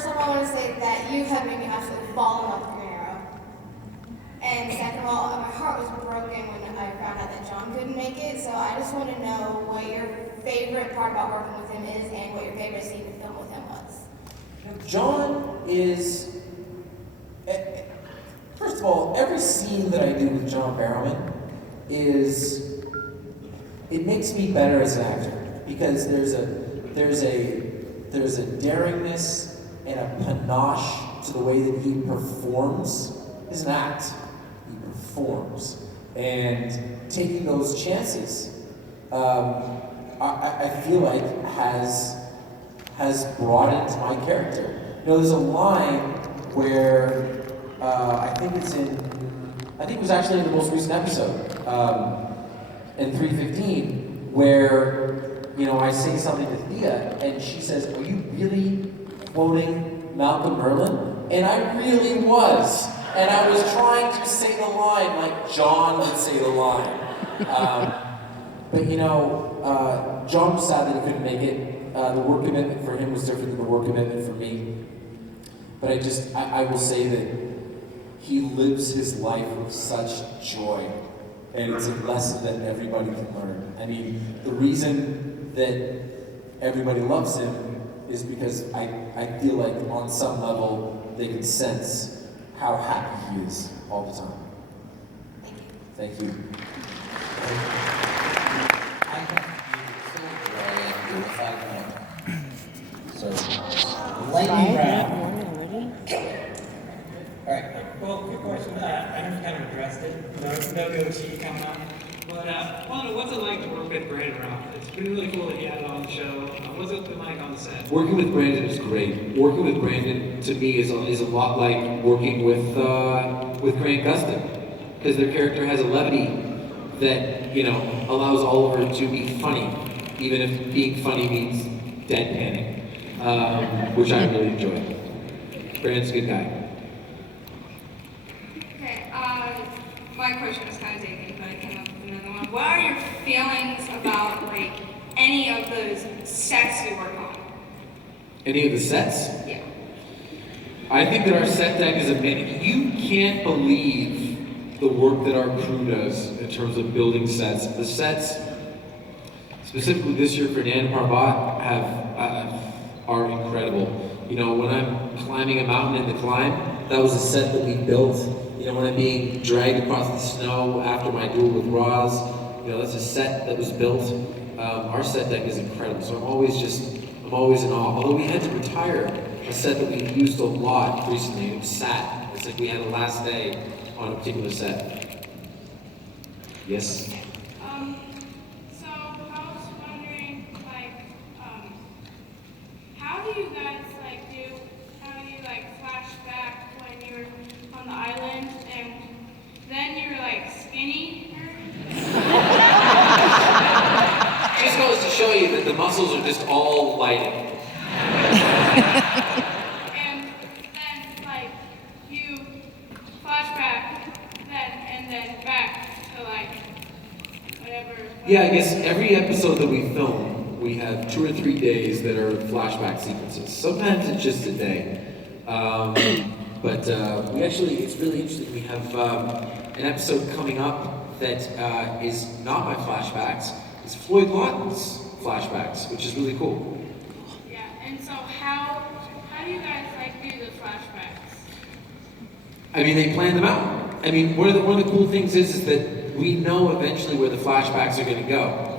first of all, I want to say that you have made me absolutely fall in love with Green Arrow. And second of all, my heart was broken when I found out that John couldn't make it. So I just want to know what your favorite part about working with him is and what your favorite scene to film with him was. John is, first of all, every scene that I do with John Barrowman it makes me better as an actor because there's a daringness and a panache to the way that he performs. He doesn't act, he performs. And taking those chances, I feel like has broadened my character. You know, there's a line where I think it was actually in the most recent episode, in 315, where, you know, I say something to Thea, and she says, "Are you really quoting Malcolm Merlin?" And I really was. And I was trying to say the line like John would say the line. But you know, John was sad that he couldn't make it. The work commitment for him was different than the work commitment for me. But I will say that he lives his life with such joy. And it's a lesson that everybody can learn. I mean, the reason that everybody loves him is because I feel like on some level they can sense how happy he is all the time. Thank you. I think you still enjoy so lightning round. Alright. Well, quick question. I know you kind of addressed it. No goatee coming up. But I want to know, what's it like to work with Brandon Routh? It's been really cool that he had it on the show. What's it been like on the set? Working with Brandon is great. Working with Brandon, to me, is a lot like working with Grant Gustin, because their character has a levity that, you know, allows Oliver to be funny, even if being funny means deadpanning, which I really enjoy. Brandon's a good guy. Okay, my question is kind of dated, but I came up with another one. What are your feelings about, like, any of those sets you work on? Any of the sets? Yeah. I think that our set deck is amazing. You can't believe the work that our crew does in terms of building sets. The sets, specifically this year for Dan Parbat, are incredible. You know, when I'm climbing a mountain in the climb, that was a set that we built. You know, when I'm being dragged across the snow after my duel with Roz, you know, that's a set that was built. Our set deck is incredible, so I'm always in awe. Although we had to retire a set that we used a lot recently, it was sat. It's like we had a last day on a particular set. Yes? So I was wondering, like, how do you guys, flash back when you were on the island and then you were, like, skinny? Just goes to show you that the muscles are just all lighting. And then, like, you flash back and then back to, like, whatever. Yeah, I guess every episode that we film, we have 2 or 3 days that are flashback sequences. Sometimes it's just a day. But it's really interesting. We have an episode coming up that is not my flashbacks. It's Floyd Lawton's flashbacks, which is really cool. Yeah, and so how do you guys, like, do the flashbacks? I mean, they plan them out. I mean, one of the cool things is that we know eventually where the flashbacks are going to go.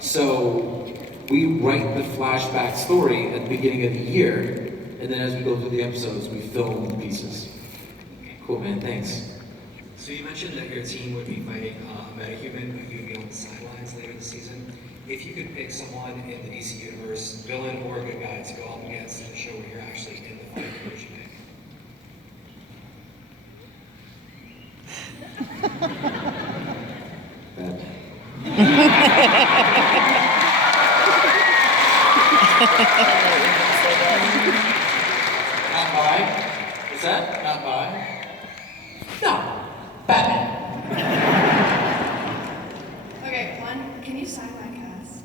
So we write the flashback story at the beginning of the year, and then as we go through the episodes, we film the pieces. Cool, man. Thanks. So you mentioned that your team would be fighting a metahuman, but you'd be on the sidelines later this season. If you could pick someone in the DC universe, villain or good guy, to go up against in a show where you're actually in the fight, who would you pick? Not by? What's that? Not by? No, Batman. Okay, one, can you sign my cast?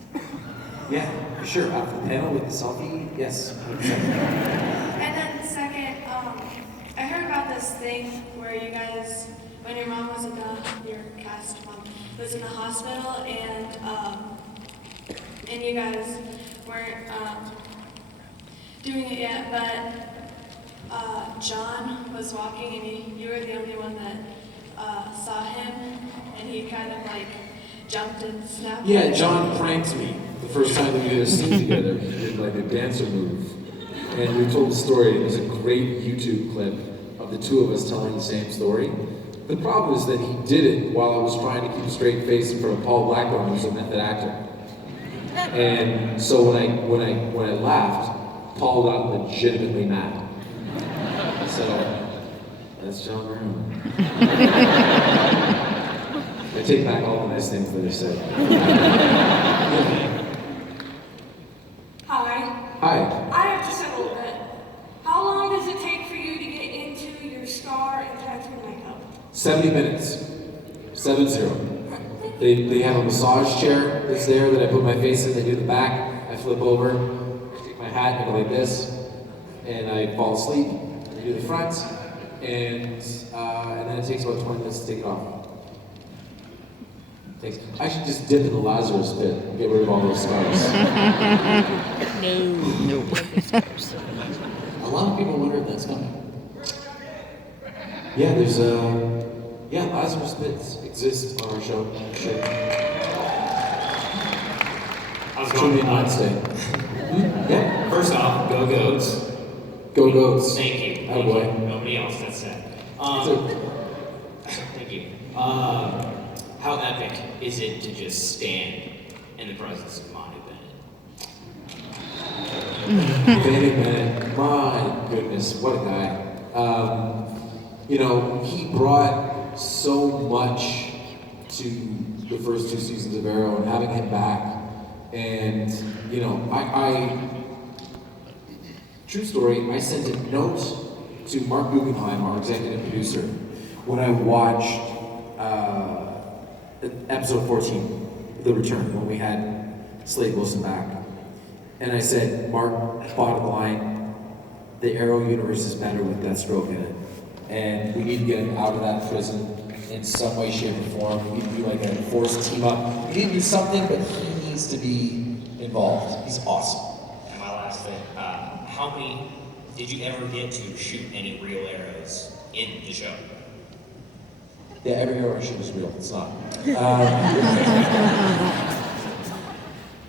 Yeah, for sure. Out for the panel with the selfie. Yes. 100%. And then this thing where you guys, when your mom was in your cast mom was in the hospital, and you guys weren't doing it yet, but John was walking, and you were the only one that saw him, and he kind of like jumped and snapped. Yeah, John pranked me the first time that we did a scene together. He did like a dancer move. And we told the story, and there's a great YouTube clip of the two of us telling the same story. The problem is that he did it while I was trying to keep a straight face in front of Paul Blackburn, who's a method actor. And so when I laughed, Paul got legitimately mad. So that's John Brown. I take back all the nice things that I said. Hi. Hi. I have just a little bit. How long does it take for you to get into your scar and tattoo makeup? 70 minutes. 7-0. They have a massage chair that's there that I put my face in. They do the back. I flip over. I take my hat and go like this. And I fall asleep. They do the front. And then it takes about 20 minutes to take it off. I should just dip in the Lazarus pit and get rid of all those scars. No. A lot of people wonder if that's coming. Yeah, there's Lazarus pits exist on our show. How's it Tune going? in Wednesday. Yeah. First off, go Goats. Go Goats. Thank you. Oh boy. Nobody else, that's it. Thank you. How epic is it to just stand in the presence of Monty Bennett? David Bennett, my goodness, what a guy. He brought so much to the first two seasons of Arrow, and having him back. And, true story, I sent a note to Mark Guggenheim, our executive producer, when I watched episode 14, The Return, when we had Slade Wilson back. And I said, Mark, bottom line, the Arrow universe is better with Deathstroke in it. And we need to get him out of that prison in some way, shape, or form. We need to do like a forced team up. We need to do something, but he needs to be involved. He's awesome. And my last thing, how many did you ever get to shoot any real arrows in the show? Yeah, every arrow I shoot is real. It's not.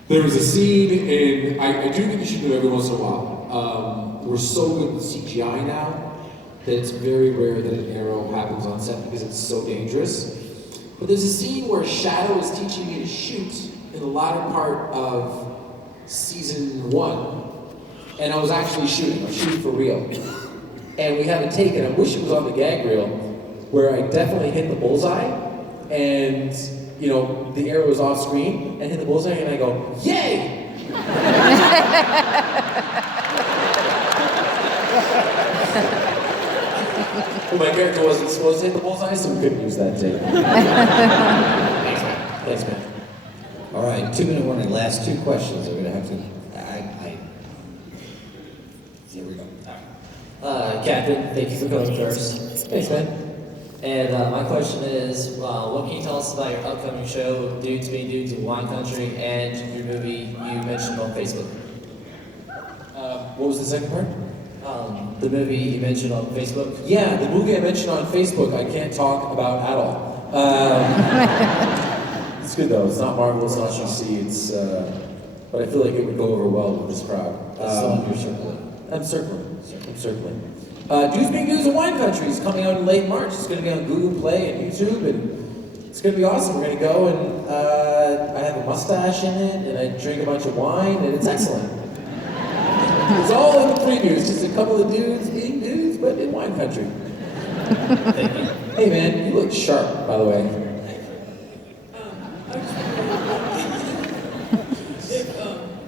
There was a scene in, I do get to shoot them every once in a while. We're so good with CGI now that it's very rare that an arrow happens on set because it's so dangerous. But there's a scene where Shadow is teaching me to shoot in the latter part of season 1. And I was actually shooting. I was shooting for real. And we had a take, and I wish it was on the gag reel, where I definitely hit the bullseye, and the arrow was off screen, and hit the bullseye, and I go, yay! Well, my character wasn't supposed to hit the bullseye, so we couldn't use that take. Thanks, man. All right, 2-minute warning. Last two questions. I'm gonna have to. Here we go. Captain, thank you for coming first. Thanks, man. And my question is, what can you tell us about your upcoming show, Dudes Being Dudes in Wine Country, and your movie you mentioned on Facebook? What was the second part? The movie you mentioned on Facebook? Yeah, the movie I mentioned on Facebook, I can't talk about at all. It's good though, it's not Marvel, it's not DC, it's, but I feel like it would go over well with this crowd. That's the one you're circling. I'm circling. Dudes Being Dudes in Wine Country is coming out in late March. It's going to be on Google Play and YouTube, and it's going to be awesome. We're going to go, and I have a mustache in it, and I drink a bunch of wine, and it's excellent. It's all in the previews, just a couple of dudes being dudes, but in wine country. Thank you. Hey man, you look sharp, by the way.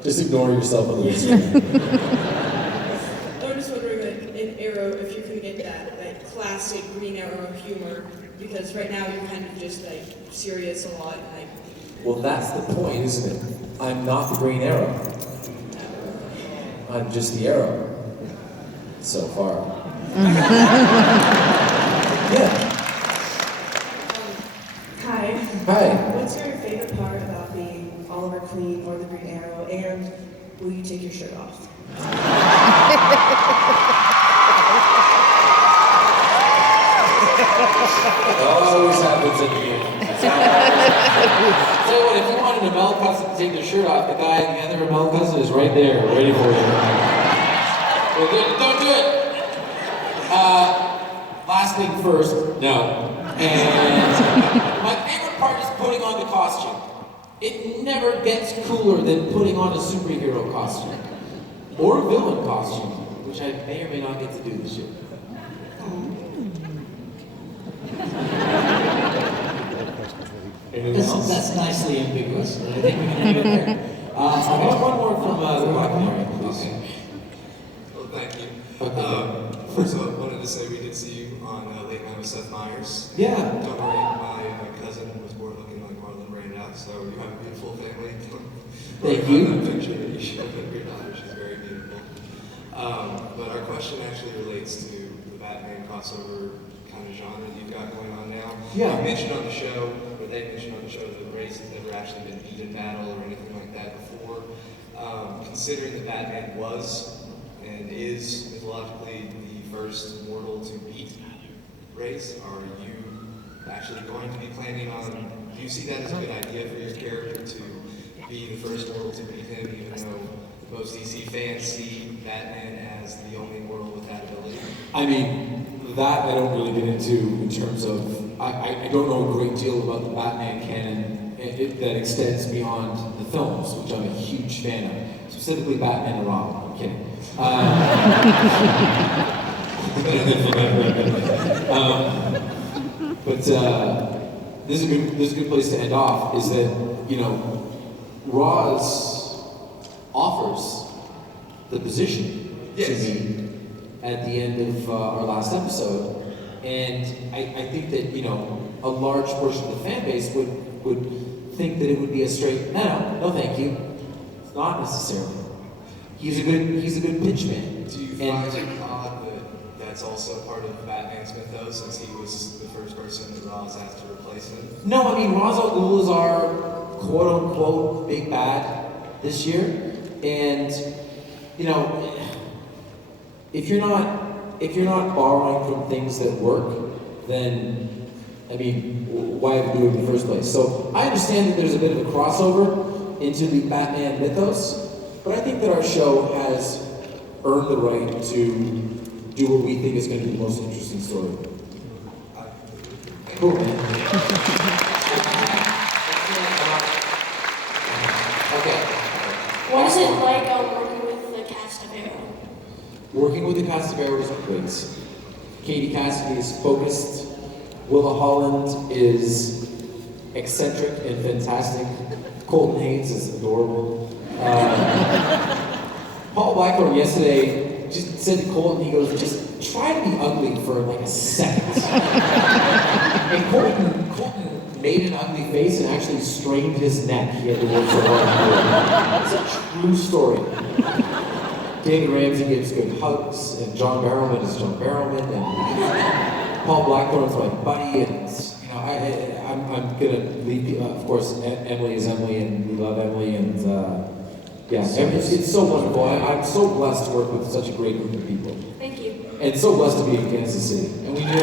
Just ignore yourself on the screen. I'm just wondering, like, in Arrow, if you can get that, like, classic Green Arrow humor, because right now you're kind of just, like, serious a lot, and, like... Well, that's the point, isn't it? I'm not the Green Arrow. I'm just the Arrow. So far. Yeah. Hi. Hi. What's your favorite part about being Oliver Queen or the Green Arrow, and will you take your shirt off? Always happens in the game. Tell you what, if you wanted a Mel cousin to take their shirt off, the guy, the other Mel cousin is right there, ready for you. Don't do it! Last thing first, no. And my favorite part is putting on the costume. It never gets cooler than putting on a superhero costume. Or a villain costume, which I may or may not get to do this year. That's nicely ambiguous. I think we can leave it there. One more from the Black and White, please. Well, thank you. Okay. First of all, I wanted to say we did see you on Late Night with Seth Meyers. Yeah. Don't worry, my cousin was born looking like Marlon Brando, so you have a beautiful family. Thank you. That picture that you showed of your daughter, she's very beautiful. But our question actually relates to the Batman crossover kind of genre that you've got going on now. Yeah. You mentioned on the show, or they mentioned on the show, that the race has never actually been beat in battle or anything like that before. Considering that Batman was and is mythologically the first mortal to beat race, are you actually going to be planning on, do you see that as a good idea for your character to be the first mortal to beat him, even though most DC fans see Batman as the only mortal with that ability? I mean, that I don't really get into in terms of, I don't know a great deal about the Batman canon that extends beyond the films, which I'm a huge fan of. Specifically Batman and Robin, I'm kidding. But this is a good place to end off, is that, you know, Roz offers the position to me at the end of our last episode, and I think that, you know, a large portion of the fan base would think that it would be a straight, no thank you. It's not necessarily. He's a good pitch man. Do you find it odd that that's also part of Batman's mythos, since he was the first person that Ra's asked to replace him? No, I mean, Ra's al Ghul is our quote-unquote big bad this year, and, you know, if you're not borrowing from things that work, then, I mean, why have you do it in the first place? So I understand that there's a bit of a crossover into the Batman mythos, but I think that our show has earned the right to do what we think is going to be the most interesting story. Cool, man. Okay. What is it like working with the cast of Arrow? Working with the cast of Arrow is great. Katie Cassidy is focused. Willa Holland is eccentric and fantastic. Colton Haynes is adorable. Paul Blackthorne yesterday just said to Colton, he goes, just try to be ugly for like a second. And Colton made an ugly face and actually strained his neck. He had to work so hard. It's a true story. David Ramsey gives good hugs, and John Barrowman is John Barrowman, and Paul Blackthorne's my buddy, and you know, I'm gonna leave. Of course, Emily is Emily, and we love Emily, and yeah, it's so wonderful. I'm so blessed to work with such a great group of people. Thank you. And so blessed to be in Kansas City. And we do